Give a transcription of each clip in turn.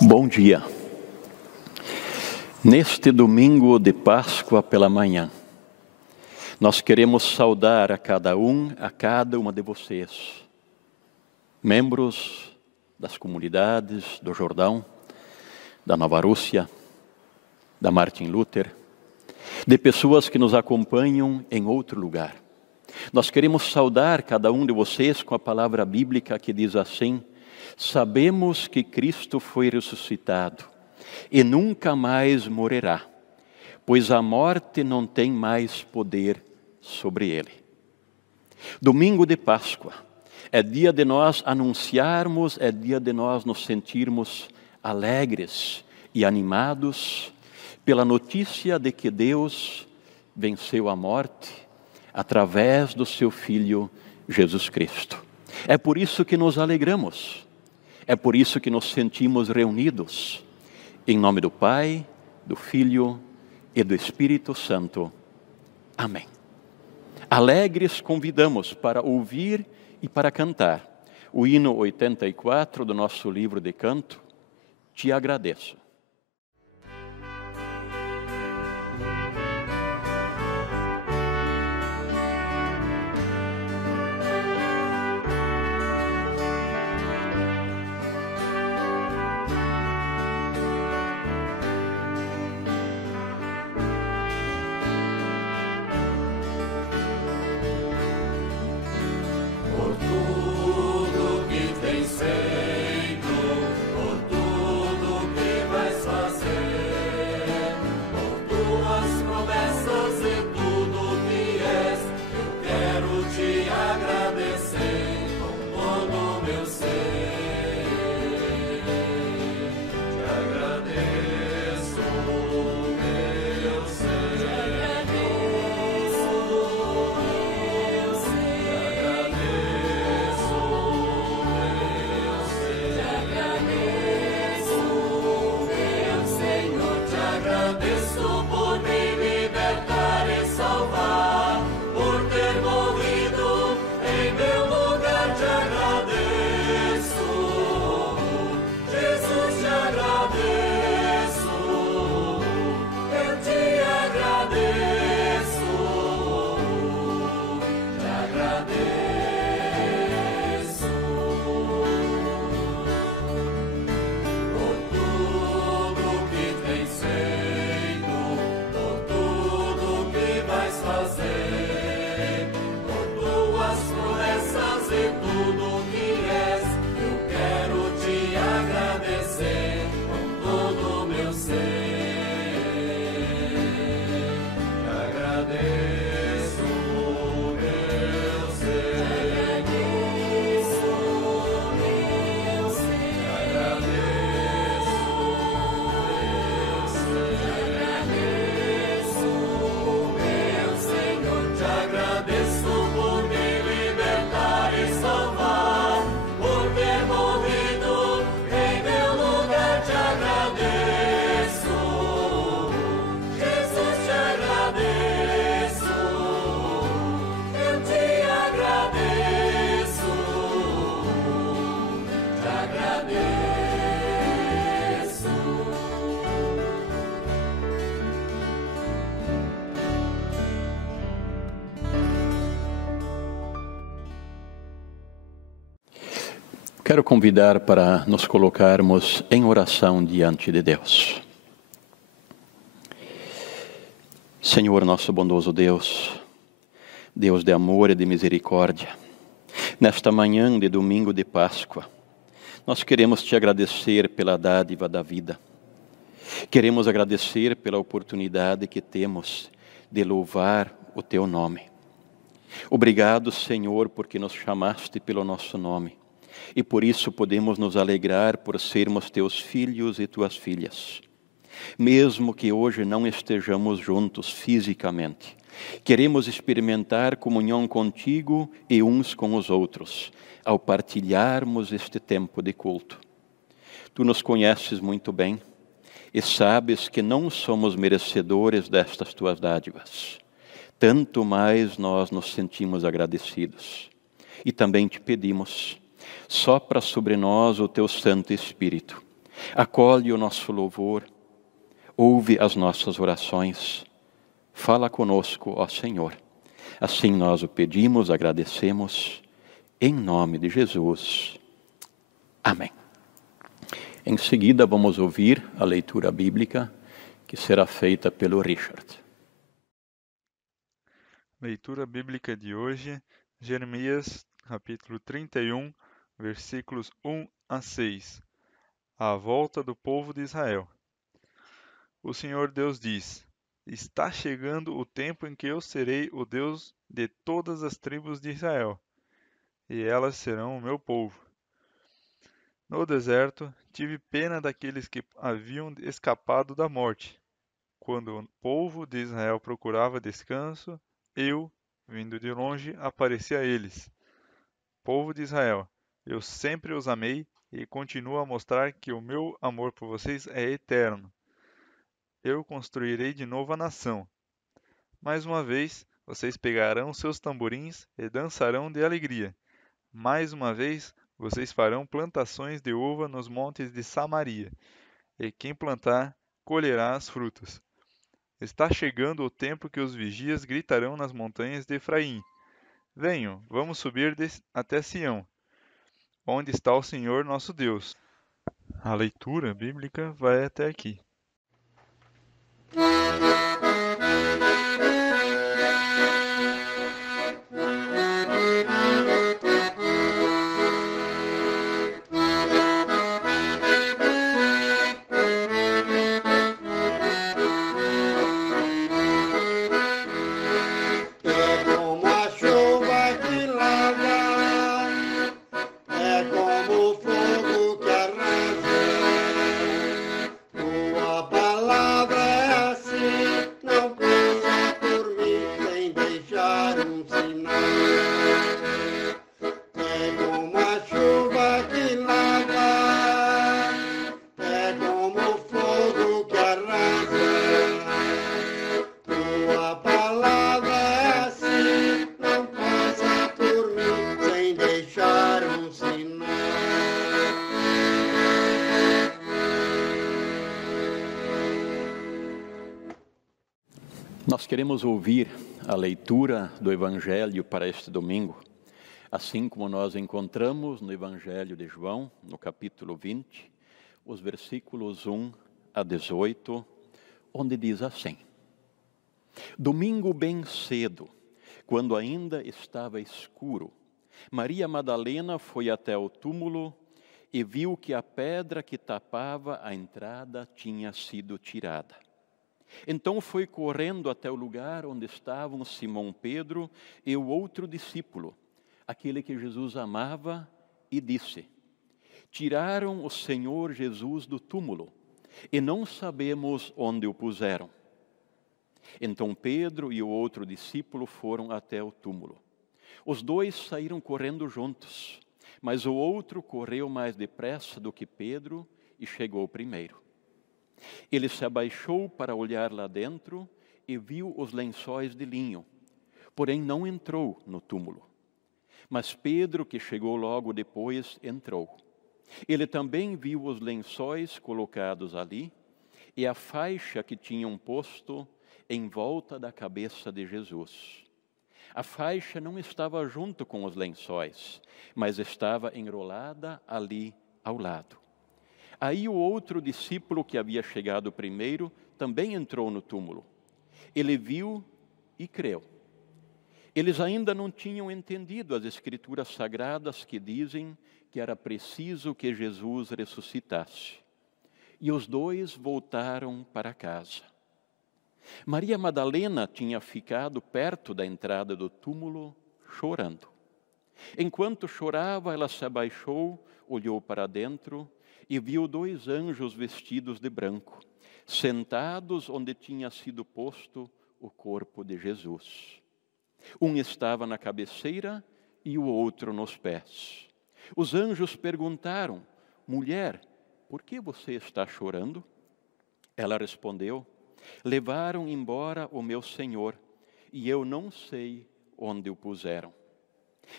Bom dia. Neste domingo de Páscoa pela manhã, nós queremos saudar a cada uma de vocês, membros das comunidades do Jordão, da Nova Rússia, da Martin Luther, de pessoas que nos acompanham em outro lugar. Nós queremos saudar cada um de vocês com a palavra bíblica que diz assim: sabemos que Cristo foi ressuscitado e nunca mais morrerá, pois a morte não tem mais poder sobre ele. Domingo de Páscoa é dia de nós anunciarmos, é dia de nós nos sentirmos alegres e animados pela notícia de que Deus venceu a morte através do seu Filho Jesus Cristo. É por isso que nos alegramos. É por isso que nos sentimos reunidos, em nome do Pai, do Filho e do Espírito Santo. Amém. Alegres convidamos para ouvir e para cantar o hino 84 do nosso livro de canto, Te Agradeço. Quero convidar para nos colocarmos em oração diante de Deus. Senhor, nosso bondoso Deus, Deus de amor e de misericórdia, nesta manhã de domingo de Páscoa, nós queremos te agradecer pela dádiva da vida. Queremos agradecer pela oportunidade que temos de louvar o teu nome. Obrigado, Senhor, porque nos chamaste pelo nosso nome. E por isso podemos nos alegrar por sermos teus filhos e tuas filhas. Mesmo que hoje não estejamos juntos fisicamente, queremos experimentar comunhão contigo e uns com os outros, ao partilharmos este tempo de culto. Tu nos conheces muito bem e sabes que não somos merecedores destas tuas dádivas. Tanto mais nós nos sentimos agradecidos. E também te pedimos, sopra sobre nós o teu Santo Espírito, Acolhe o nosso louvor, ouve as nossas orações. Fala conosco, ó Senhor. Assim nós o pedimos, agradecemos, em nome de Jesus. Amém. Em seguida, vamos ouvir a leitura bíblica que será feita pelo Richard. Leitura bíblica de hoje, Jeremias, capítulo 31, versículos 1 a 6. A volta do povo de Israel. O Senhor Deus diz: Está chegando o tempo em que eu serei o Deus de todas as tribos de Israel, e elas serão o meu povo. No deserto, tive pena daqueles que haviam escapado da morte. Quando o povo de Israel procurava descanso, eu, vindo de longe, apareci a eles. Povo de Israel, eu sempre os amei e continuo a mostrar que o meu amor por vocês é eterno. Eu construirei de novo a nação. Mais uma vez, vocês pegarão seus tamborins e dançarão de alegria. Mais uma vez, vocês farão plantações de uva nos montes de Samaria, e quem plantar, colherá as frutas. Está chegando o tempo que os vigias gritarão nas montanhas de Efraim: Venham, vamos subir até Sião, onde está o Senhor nosso Deus. A leitura bíblica vai até aqui. Nós queremos ouvir a leitura do Evangelho para este domingo, assim como nós encontramos no Evangelho de João, no capítulo 20, os versículos 1 a 18, onde diz assim: Domingo bem cedo, quando ainda estava escuro, Maria Madalena foi até o túmulo e viu que a pedra que tapava a entrada tinha sido tirada. Então foi correndo até o lugar onde estavam Simão Pedro e o outro discípulo, aquele que Jesus amava, e disse: Tiraram o Senhor Jesus do túmulo e não sabemos onde o puseram. Então Pedro e o outro discípulo foram até o túmulo. Os dois saíram correndo juntos, mas o outro correu mais depressa do que Pedro e chegou primeiro. Ele se abaixou para olhar lá dentro e viu os lençóis de linho, porém não entrou no túmulo. Mas Pedro, que chegou logo depois, entrou. Ele também viu os lençóis colocados ali e a faixa que tinham posto em volta da cabeça de Jesus. A faixa não estava junto com os lençóis, mas estava enrolada ali ao lado. Aí o outro discípulo que havia chegado primeiro também entrou no túmulo. Ele viu e creu. Eles ainda não tinham entendido as escrituras sagradas que dizem que era preciso que Jesus ressuscitasse. E os dois voltaram para casa. Maria Madalena tinha ficado perto da entrada do túmulo, chorando. Enquanto chorava, ela se abaixou, olhou para dentro e viu dois anjos vestidos de branco, sentados onde tinha sido posto o corpo de Jesus. Um estava na cabeceira e o outro nos pés. Os anjos perguntaram: Mulher, por que você está chorando? Ela respondeu: Levaram embora o meu Senhor e eu não sei onde o puseram.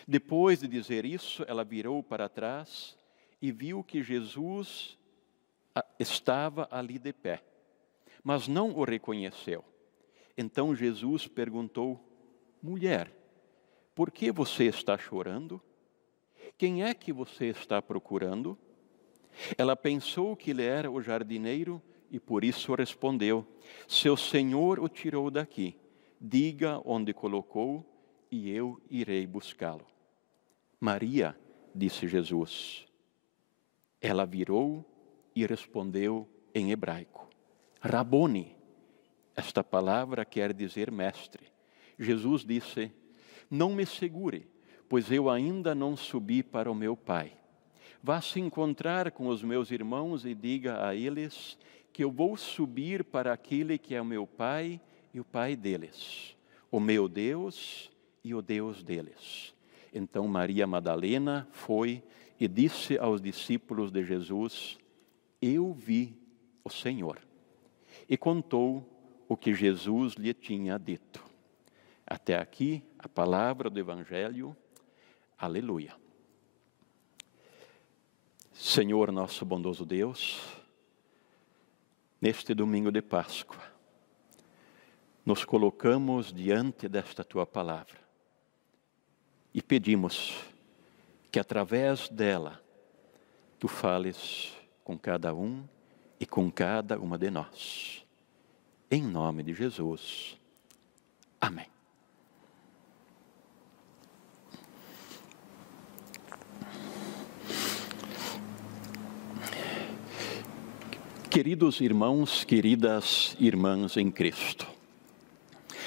Depois de dizer isso, ela virou para trás e viu que Jesus estava ali de pé, mas não o reconheceu. Então Jesus perguntou: mulher, por que você está chorando? Quem é que você está procurando? Ela pensou que ele era o jardineiro e por isso respondeu: seu senhor o tirou daqui. Diga onde colocou e eu irei buscá-lo. Maria, disse Jesus. Ela virou e respondeu em hebraico: Rabone. Esta palavra quer dizer mestre. Jesus disse: não me segure, pois eu ainda não subi para o meu Pai. Vá se encontrar com os meus irmãos e diga a eles que eu vou subir para aquele que é o meu Pai e o Pai deles, o meu Deus e o Deus deles. Então Maria Madalena foi e disse aos discípulos de Jesus: eu vi o Senhor. E contou o que Jesus lhe tinha dito. Até aqui a palavra do Evangelho. Aleluia. Senhor nosso bondoso Deus, neste domingo de Páscoa, nos colocamos diante desta Tua palavra e pedimos que através dela Tu fales com cada um e com cada uma de nós. Em nome de Jesus. Amém. Queridos irmãos, queridas irmãs em Cristo,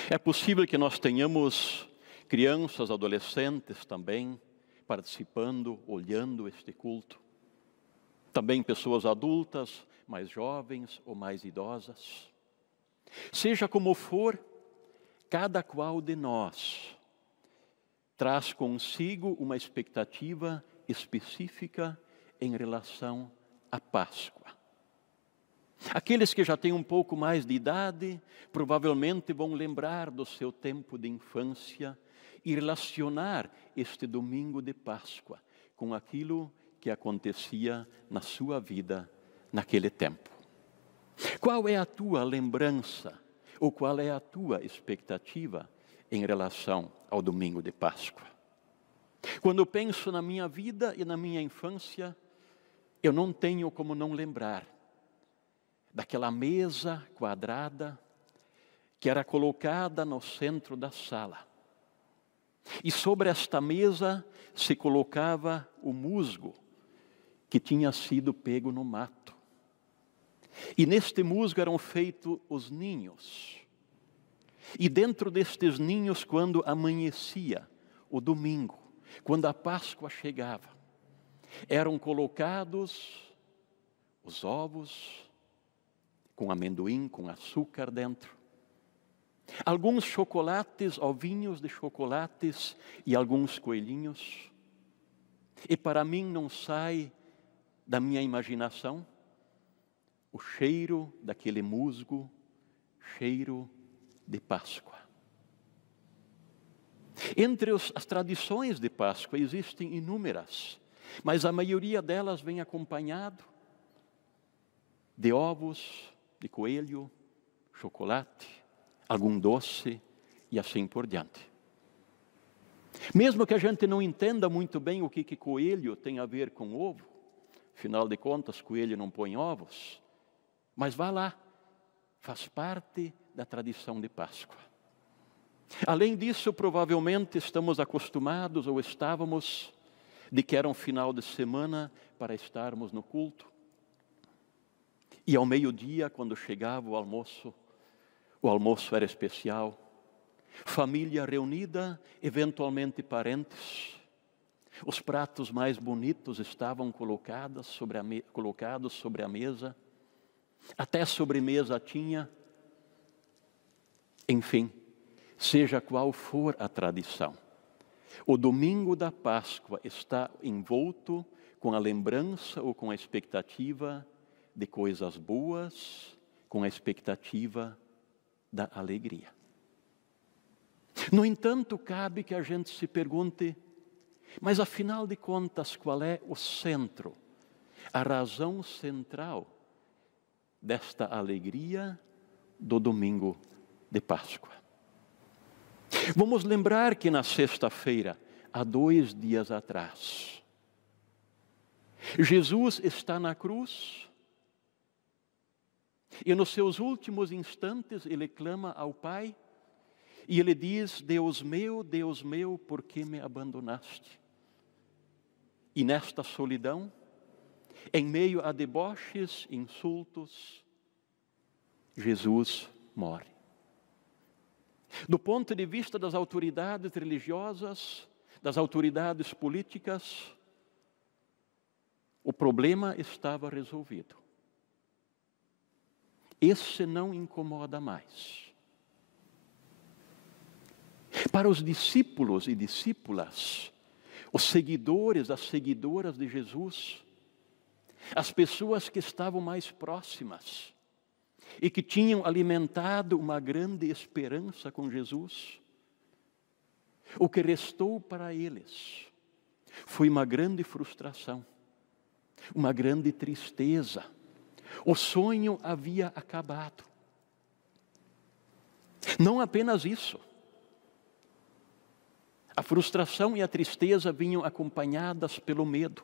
é possível que nós tenhamos crianças, adolescentes também participando, olhando este culto. Também pessoas adultas, mais jovens ou mais idosas. Seja como for, cada qual de nós traz consigo uma expectativa específica em relação à Páscoa. Aqueles que já têm um pouco mais de idade, provavelmente vão lembrar do seu tempo de infância e relacionar este domingo de Páscoa com aquilo que acontecia na sua vida naquele tempo. Qual é a tua lembrança ou qual é a tua expectativa em relação ao domingo de Páscoa? Quando eu penso na minha vida e na minha infância, eu não tenho como não lembrar daquela mesa quadrada que era colocada no centro da sala. E sobre esta mesa se colocava o musgo que tinha sido pego no mato. E neste musgo eram feitos os ninhos. E dentro destes ninhos, quando amanhecia o domingo, quando a Páscoa chegava, eram colocados os ovos com amendoim, com açúcar dentro. Alguns chocolates, ovinhos de chocolates e alguns coelhinhos. E para mim não sai da minha imaginação o cheiro daquele musgo, cheiro de Páscoa. Entre as tradições de Páscoa existem inúmeras, mas a maioria delas vem acompanhado de ovos, de coelho, chocolate, algum doce e assim por diante. Mesmo que a gente não entenda muito bem o que coelho tem a ver com ovo, afinal de contas, coelho não põe ovos, mas vá lá, faz parte da tradição de Páscoa. Além disso, provavelmente estamos acostumados ou estávamos de que era um final de semana para estarmos no culto. E ao meio-dia, quando chegava o almoço era especial. Família reunida, eventualmente parentes. Os pratos mais bonitos estavam colocados sobre a mesa. Até sobremesa tinha. Enfim, seja qual for a tradição, o domingo da Páscoa está envolto com a lembrança ou com a expectativa de coisas boas, com a expectativa da alegria. No entanto, cabe que a gente se pergunte, mas afinal de contas, qual é o centro, a razão central desta alegria do domingo de Páscoa. Vamos lembrar que na sexta-feira, há 2 dias atrás, Jesus está na cruz e nos seus últimos instantes ele clama ao Pai e ele diz: Deus meu, por que me abandonaste? E nesta solidão, em meio a deboches, insultos, Jesus morre. Do ponto de vista das autoridades religiosas, das autoridades políticas, o problema estava resolvido. Esse não incomoda mais. Para os discípulos e discípulas, os seguidores, as seguidoras de Jesus, as pessoas que estavam mais próximas e que tinham alimentado uma grande esperança com Jesus, o que restou para eles foi uma grande frustração, uma grande tristeza. O sonho havia acabado. Não apenas isso. A frustração e a tristeza vinham acompanhadas pelo medo.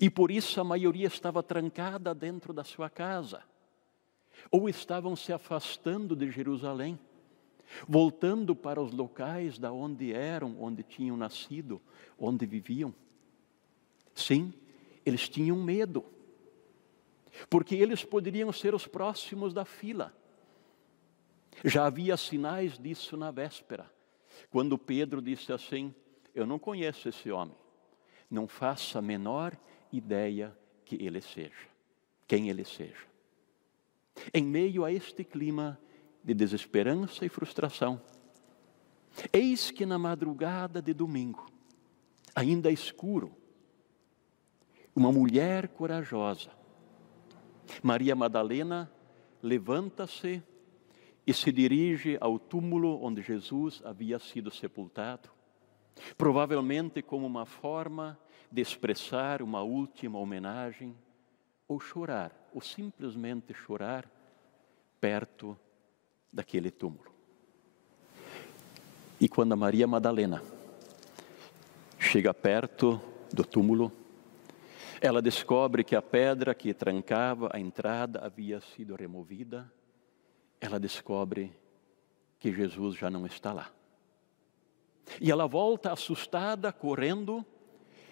E por isso a maioria estava trancada dentro da sua casa. Ou estavam se afastando de Jerusalém, voltando para os locais da onde eram, onde tinham nascido, onde viviam. Sim, eles tinham medo, porque eles poderiam ser os próximos da fila. Já havia sinais disso na véspera, quando Pedro disse assim: eu não conheço esse homem, não faço a menor ideia que ele seja, quem ele seja. Em meio a este clima de desesperança e frustração, eis que na madrugada de domingo, ainda escuro, uma mulher corajosa, Maria Madalena, levanta-se e se dirige ao túmulo onde Jesus havia sido sepultado, provavelmente como uma forma de expressar uma última homenagem, ou chorar, ou simplesmente chorar perto daquele túmulo. E quando a Maria Madalena chega perto do túmulo, ela descobre que a pedra que trancava a entrada havia sido removida. Ela descobre que Jesus já não está lá. E ela volta assustada, correndo,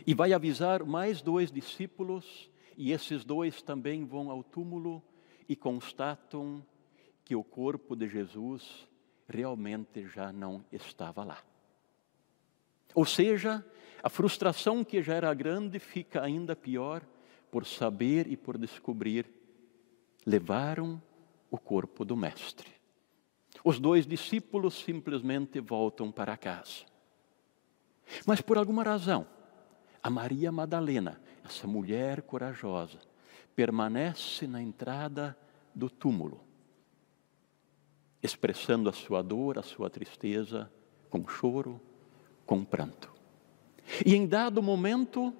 e vai avisar mais 2 discípulos, e esses 2 também vão ao túmulo e constatam que o corpo de Jesus realmente já não estava lá. Ou seja, a frustração que já era grande fica ainda pior por saber e por descobrir: levaram o corpo do Mestre. Os 2 discípulos simplesmente voltam para casa. Mas por alguma razão, a Maria Madalena, essa mulher corajosa, permanece na entrada do túmulo, expressando a sua dor, a sua tristeza, com choro, com pranto. E em dado momento,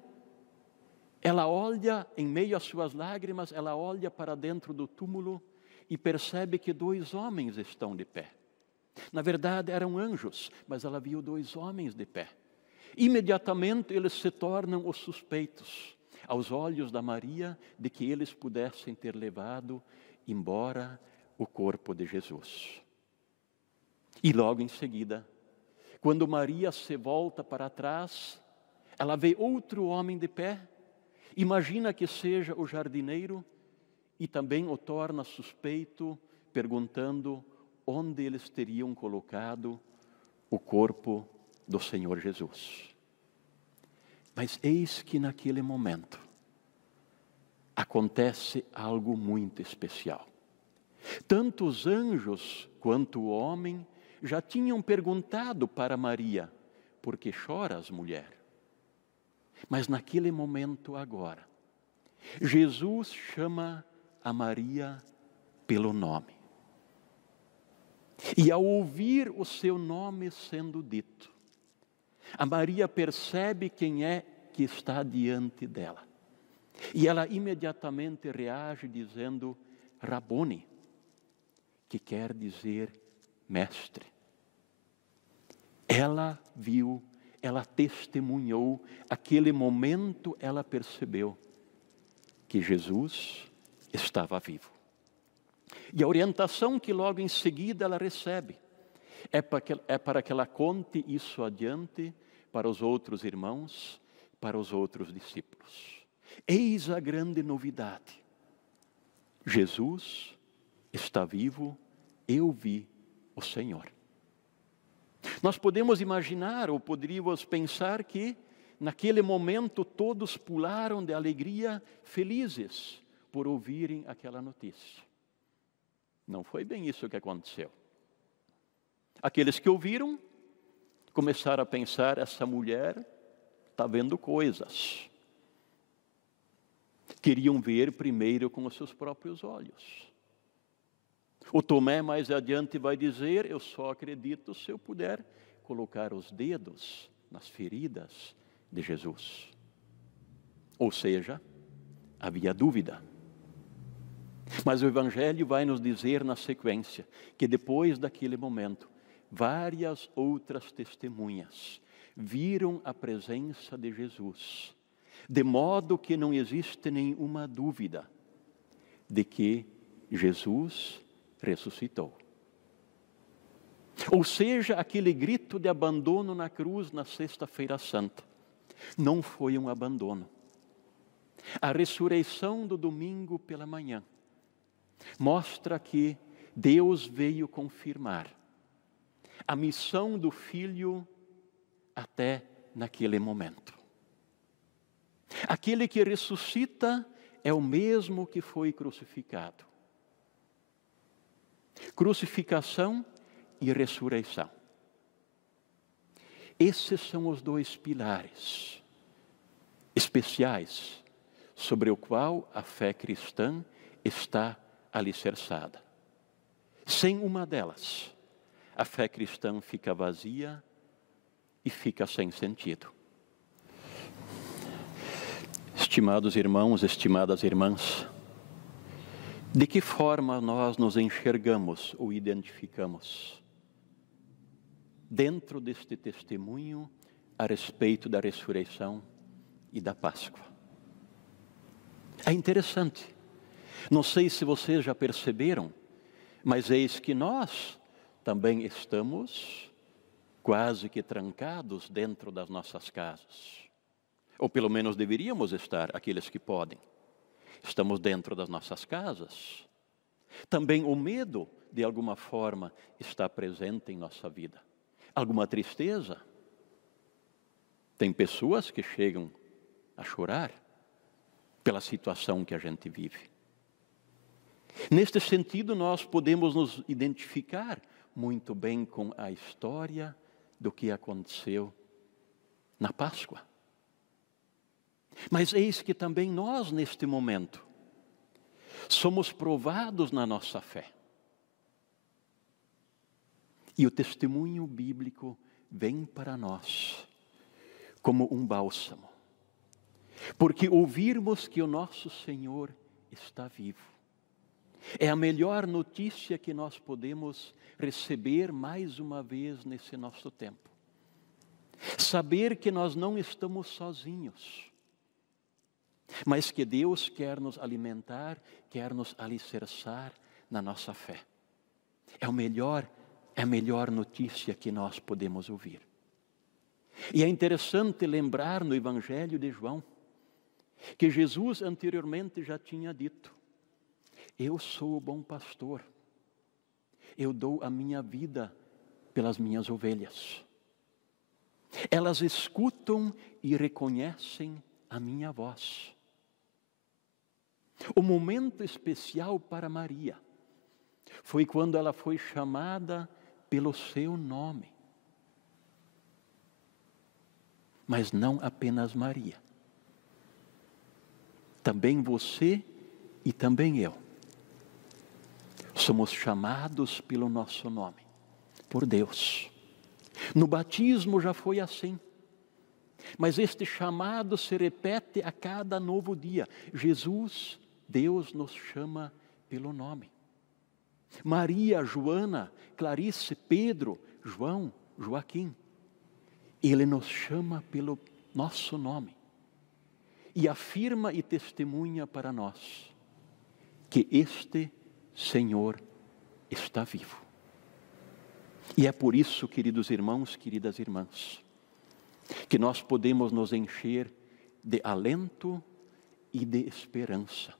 ela olha, em meio às suas lágrimas, ela olha para dentro do túmulo e percebe que 2 homens estão de pé. Na verdade eram anjos, mas ela viu 2 homens de pé. Imediatamente eles se tornam os suspeitos, aos olhos da Maria, de que eles pudessem ter levado embora o corpo de Jesus. E logo em seguida, quando Maria se volta para trás, ela vê outro homem de pé, imagina que seja o jardineiro e também o torna suspeito, perguntando onde eles teriam colocado o corpo do Senhor Jesus. Mas eis que naquele momento acontece algo muito especial. Tanto os anjos quanto o homem já tinham perguntado para Maria: por que choras, mulher? Mas naquele momento agora, Jesus chama a Maria pelo nome. E ao ouvir o seu nome sendo dito, a Maria percebe quem é que está diante dela. E ela imediatamente reage dizendo: Rabboni, que quer dizer mestre. Ela viu, ela testemunhou, aquele momento ela percebeu que Jesus estava vivo. E a orientação que logo em seguida ela recebe é para que ela conte isso adiante para os outros irmãos, para os outros discípulos. Eis a grande novidade. Jesus está vivo, eu vi o Senhor. Nós podemos imaginar, ou poderíamos pensar que, naquele momento, todos pularam de alegria, felizes, por ouvirem aquela notícia. Não foi bem isso que aconteceu. Aqueles que ouviram, começaram a pensar, essa mulher está vendo coisas. Queriam ver primeiro com os seus próprios olhos. O Tomé mais adiante vai dizer, eu só acredito se eu puder colocar os dedos nas feridas de Jesus. Ou seja, havia dúvida. Mas o Evangelho vai nos dizer na sequência, que depois daquele momento, várias outras testemunhas viram a presença de Jesus, de modo que não existe nenhuma dúvida de que Jesus ressuscitou. Ou seja, aquele grito de abandono na cruz na Sexta-feira Santa não foi um abandono. A ressurreição do domingo pela manhã mostra que Deus veio confirmar a missão do Filho até naquele momento. Aquele que ressuscita é o mesmo que foi crucificado. Crucificação e ressurreição. Esses são os dois pilares especiais sobre o qual a fé cristã está alicerçada. Sem uma delas, a fé cristã fica vazia e fica sem sentido. Estimados irmãos, estimadas irmãs, de que forma nós nos enxergamos ou identificamos dentro deste testemunho a respeito da ressurreição e da Páscoa? É interessante. Não sei se vocês já perceberam, mas eis que nós também estamos quase que trancados dentro das nossas casas. Ou pelo menos deveríamos estar, aqueles que podem. Estamos dentro das nossas casas. Também o medo, de alguma forma, está presente em nossa vida. Alguma tristeza. Tem pessoas que chegam a chorar pela situação que a gente vive. Neste sentido, nós podemos nos identificar muito bem com a história do que aconteceu na Páscoa. Mas eis que também nós, neste momento, somos provados na nossa fé. E o testemunho bíblico vem para nós como um bálsamo. Porque ouvirmos que o nosso Senhor está vivo é a melhor notícia que nós podemos receber mais uma vez nesse nosso tempo. Saber que nós não estamos sozinhos, mas que Deus quer nos alimentar, quer nos alicerçar na nossa fé. É a melhor notícia que nós podemos ouvir. E é interessante lembrar no Evangelho de João que Jesus anteriormente já tinha dito: eu sou o bom pastor, eu dou a minha vida pelas minhas ovelhas. Elas escutam e reconhecem a minha voz. O momento especial para Maria foi quando ela foi chamada pelo seu nome. Mas não apenas Maria. Também você e também eu somos chamados pelo nosso nome, por Deus. No batismo já foi assim. Mas este chamado se repete a cada novo dia. Jesus, Deus nos chama pelo nome. Maria, Joana, Clarice, Pedro, João, Joaquim. Ele nos chama pelo nosso nome e afirma e testemunha para nós que este Senhor está vivo. E é por isso, queridos irmãos, queridas irmãs, que nós podemos nos encher de alento e de esperança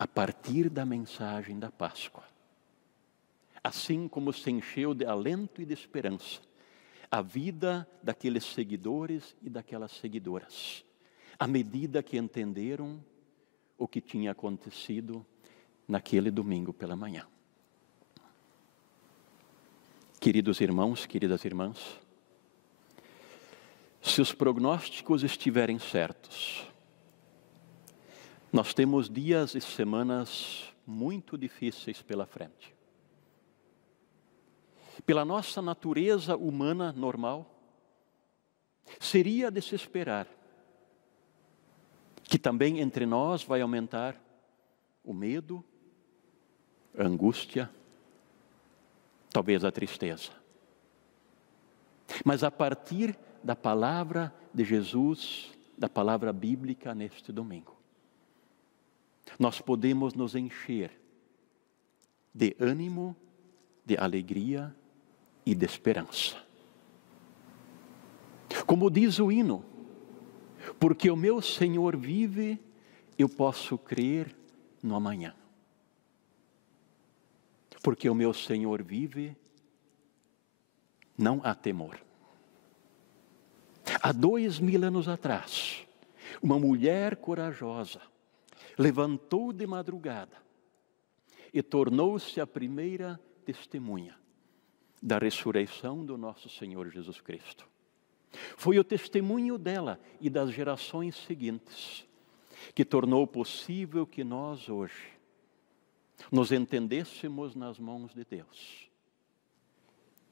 a partir da mensagem da Páscoa. Assim como se encheu de alento e de esperança a vida daqueles seguidores e daquelas seguidoras, à medida que entenderam o que tinha acontecido naquele domingo pela manhã. Queridos irmãos, queridas irmãs, se os prognósticos estiverem certos, nós temos dias e semanas muito difíceis pela frente. Pela nossa natureza humana normal, seria de se esperar que também entre nós vai aumentar o medo, a angústia, talvez a tristeza. Mas a partir da palavra de Jesus, da palavra bíblica neste domingo, nós podemos nos encher de ânimo, de alegria e de esperança. Como diz o hino, porque o meu Senhor vive, eu posso crer no amanhã. Porque o meu Senhor vive, não há temor. Há 2000 anos atrás, uma mulher corajosa levantou de madrugada e tornou-se a primeira testemunha da ressurreição do nosso Senhor Jesus Cristo. Foi o testemunho dela e das gerações seguintes que tornou possível que nós hoje nos entendêssemos nas mãos de Deus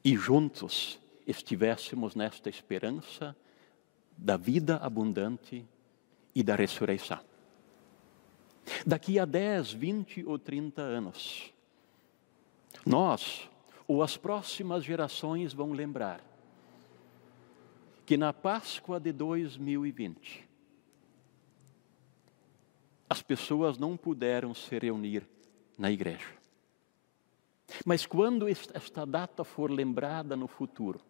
e juntos estivéssemos nesta esperança da vida abundante e da ressurreição. Daqui a 10, 20 ou 30 anos, nós ou as próximas gerações vão lembrar que na Páscoa de 2020, as pessoas não puderam se reunir na igreja. Mas quando esta data for lembrada no futuro,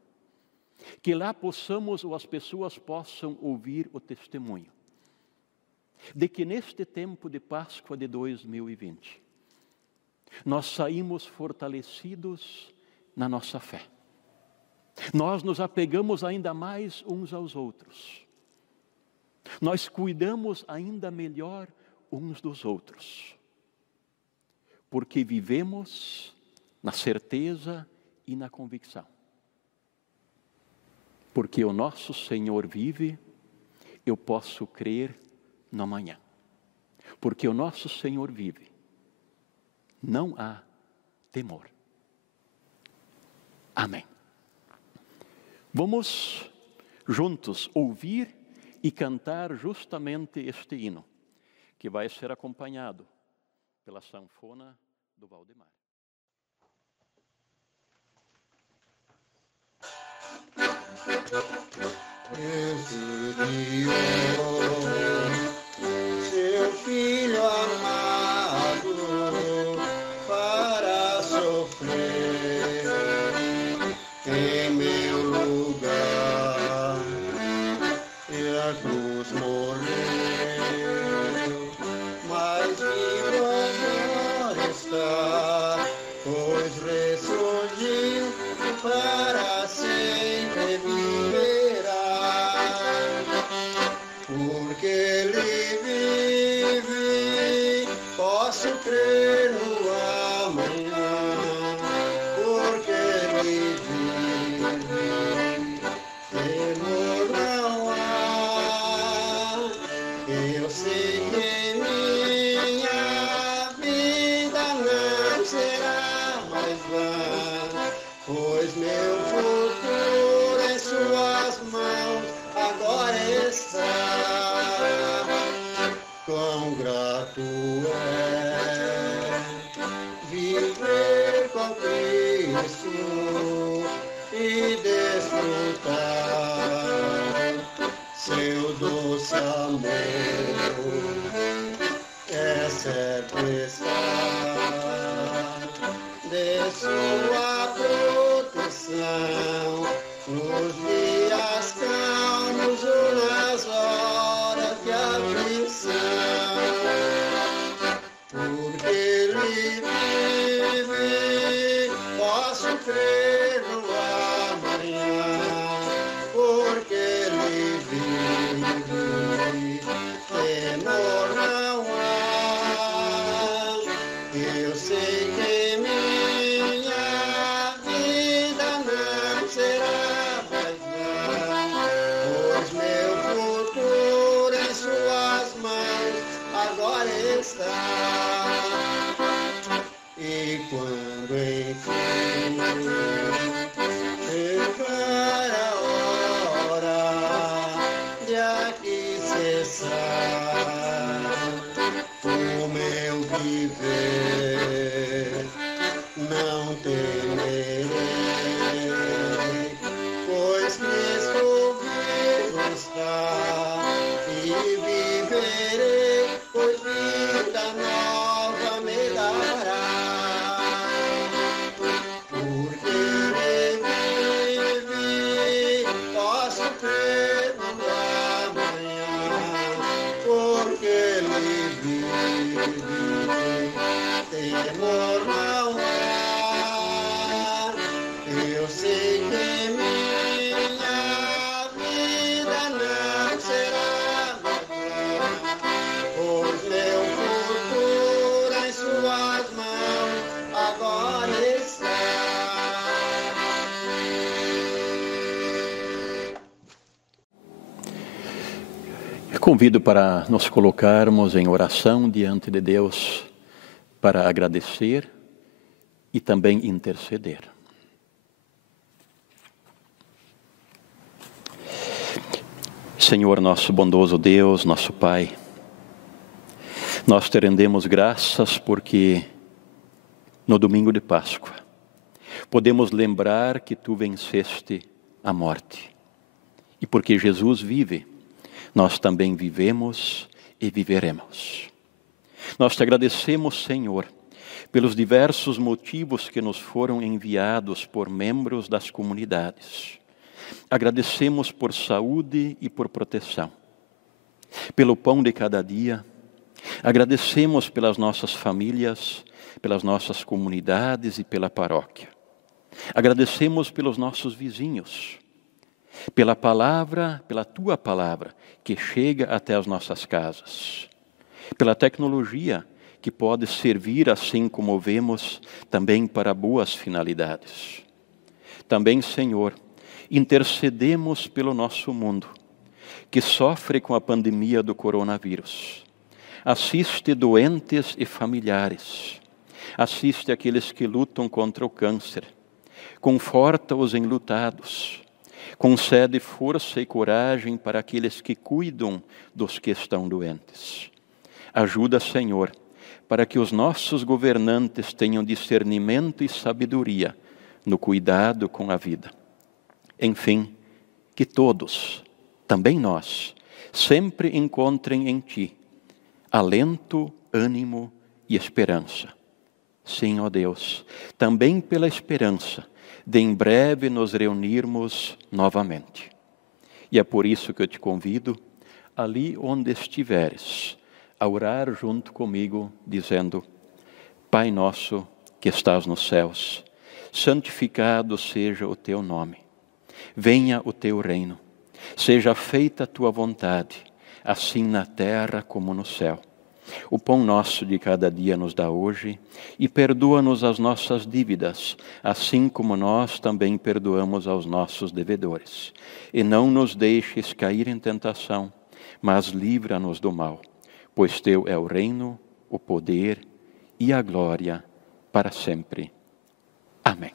que lá possamos ou as pessoas possam ouvir o testemunho de que neste tempo de Páscoa de 2020, nós saímos fortalecidos na nossa fé. Nós nos apegamos ainda mais uns aos outros. Nós cuidamos ainda melhor uns dos outros. Porque vivemos na certeza e na convicção. Porque o nosso Senhor vive, eu posso crer no amanhã. Porque o nosso Senhor vive, não há temor. Amém. Vamos juntos ouvir e cantar justamente este hino, que vai ser acompanhado pela sanfona do Valdemar. Seu filho amado para sofrer em meu lugar e a cruz morreu, mas vivo agora está, pois ressurgiu para sempre viverá, porque ele vive, posso crer no amanhã, porque ele vive, temor não há, eu sei que minha vida não será mais vã, pois meu futuro em suas mãos agora está. Quão grato é ao Cristo e desfrutar seu doce amor. É certo estar de sua proteção nos dias calmos ou nas horas de aflição, porque Ele vive, posso crer no amanhã, porque Ele vive, temor não há. Eu sei que minha vida não será vazia, pois meu futuro em suas mãos agora está. E quando enfim chegar a hora de aqui cessar o meu viver, não temerei, pois Cristo vivo está, e viverei, pois vida nova me dará. Porque Ele vive, posso crer no amanhã, porque Ele vive, temor não há. Eu sei que minha vida não será vazia, pois meu futuro em suas mãos agora está. Convido para nos colocarmos em oração diante de Deus para agradecer e também interceder. Senhor, nosso bondoso Deus, nosso Pai, nós te rendemos graças porque no domingo de Páscoa podemos lembrar que Tu venceste a morte. E porque Jesus vive, nós também vivemos e viveremos. Nós te agradecemos, Senhor, pelos diversos motivos que nos foram enviados por membros das comunidades. Agradecemos por saúde e por proteção, pelo pão de cada dia. Agradecemos pelas nossas famílias, pelas nossas comunidades e pela paróquia. Agradecemos pelos nossos vizinhos, pela palavra, pela Tua palavra, que chega até as nossas casas, pela tecnologia, que pode servir, assim como vemos, também para boas finalidades. Também, Senhor, intercedemos pelo nosso mundo, que sofre com a pandemia do coronavírus. Assiste doentes e familiares. Assiste aqueles que lutam contra o câncer. Conforta os enlutados. Concede força e coragem para aqueles que cuidam dos que estão doentes. Ajuda, Senhor, para que os nossos governantes tenham discernimento e sabedoria no cuidado com a vida. Enfim, que todos, também nós, sempre encontrem em Ti alento, ânimo e esperança. Sim, ó Deus, também pela esperança de em breve nos reunirmos novamente. E é por isso que eu te convido, ali onde estiveres, a orar junto comigo, dizendo: Pai nosso que estás nos céus, santificado seja o Teu nome. Venha o Teu reino. Seja feita a Tua vontade, assim na terra como no céu. O pão nosso de cada dia nos dá hoje, e perdoa-nos as nossas dívidas, assim como nós também perdoamos aos nossos devedores. E não nos deixes cair em tentação, mas livra-nos do mal, pois Teu é o reino, o poder e a glória para sempre. Amém.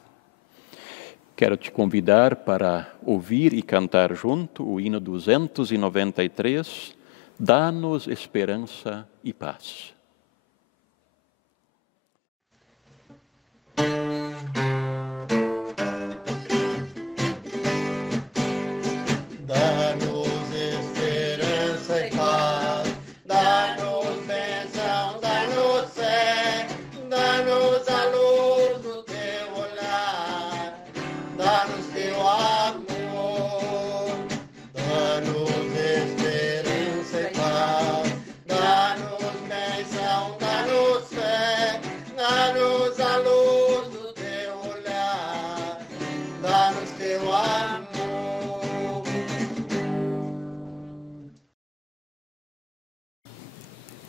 Quero te convidar para ouvir e cantar junto o hino 293, Dá-nos esperança e paz.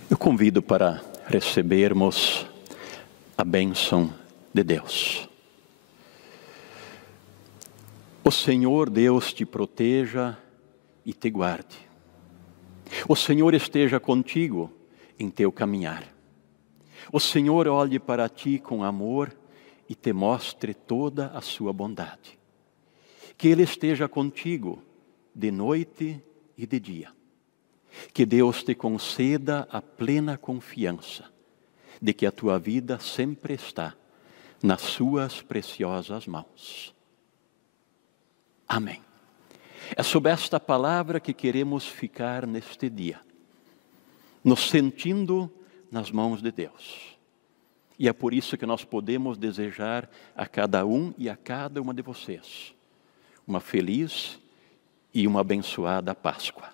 Eu convido para recebermos a bênção de Deus. O Senhor Deus te proteja e te guarde. O Senhor esteja contigo em teu caminhar. O Senhor olhe para ti com amor e te mostre toda a sua bondade. Que Ele esteja contigo de noite e de dia. Que Deus te conceda a plena confiança de que a tua vida sempre está nas suas preciosas mãos. Amém. É sob esta palavra que queremos ficar neste dia, nos sentindo nas mãos de Deus. E é por isso que nós podemos desejar a cada um e a cada uma de vocês uma feliz e uma abençoada Páscoa.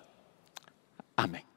Amém.